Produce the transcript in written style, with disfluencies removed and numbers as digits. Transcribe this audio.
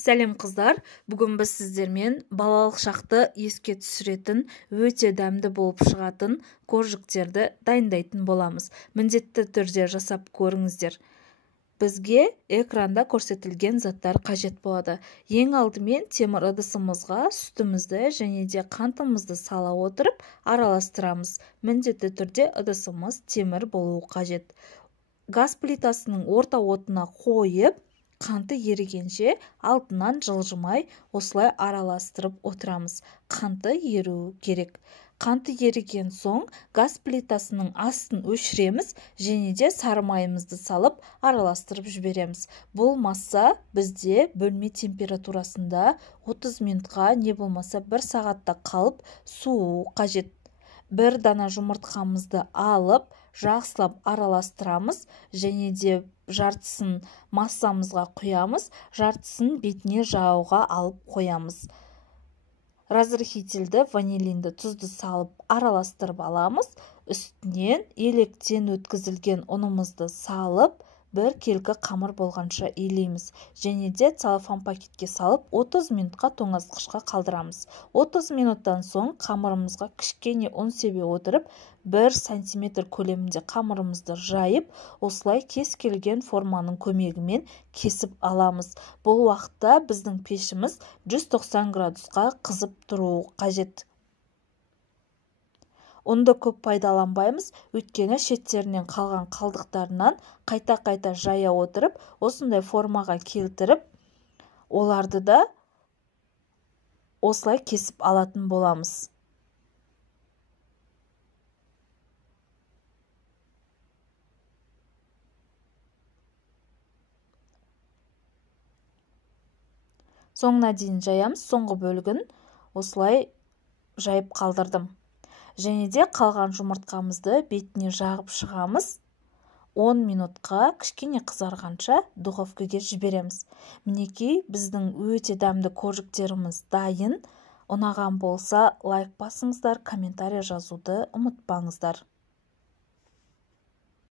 Сәлем қыздар, бүгін біз сіздермен балалық шақты еске түсіретін, өте дәмді болып шығатын коржиктерді дайындайтын боламыз. Міндетті түрде жасап көріңіздер. Бізге экранда көрсетілген заттар қажет болады. Ең алдымен темір ыдысымызға сүтімізді және де қантымызды сала отырып араластырамыз. Міндетті түрде ыдысымыз темір болуы қажет. Газ плитасының орта отына қойып, қанты ерігенше алтынан жылжымай осылай араластырып отырамыз. Қанты еру керек. Қанты еріген соң газ плитасының астын өшіреміз және де сары майымызды салып араластырып жібереміз. Бұл масса бізде бөлме температурасында 30 минутқа не болмаса 1 сағатта қалып суы қажет. Бір дана жұмыртқамызды алып, жақсылап араластырамыз және де жартысын массамызға құямыз, жартысын бетіне жағуға алып қоямыз. Разрыхительді, ванилинді, тұзды салып араластырып аламыз. Үстінен електен өткізілген ұнымызды салып, бір келкі қамыр болғанша илейміз. Және де целлофан пакетке салып 30 минутқа тоңазытқышқа қалдырамыз. 30 минуттан соң қамырымызға кішкене ұн себе отырып, 1 сантиметр көлемінде қамырымызды жайып, осылай кез келген форманың көмегімен кесіп аламыз. Бұл уақытта біздің пешіміз 190 градусқа қызып тұруы қажет. Ұнды көп пайдаланбаймыз, өйткені шеттерінен қалған қалдықтарынан қайта-қайта жая отырып, осындай формаға келтіріп, оларды да осылай кесіп алатын боламыз. Соңына дейін жаямыз, соңғы бөлігін осылай жайып қалдырдым. Және де қалған жұмыртқамызды бетіне жағып шығамыз. 10 минутқа кішкене қызарғанша духовкаға жібереміз. Мінекей, біздің өте дәмді коржиктеріміз дайын. Ұнаған болса лайк басыңыздар, комментарий жазуды ұмытпаңыздар.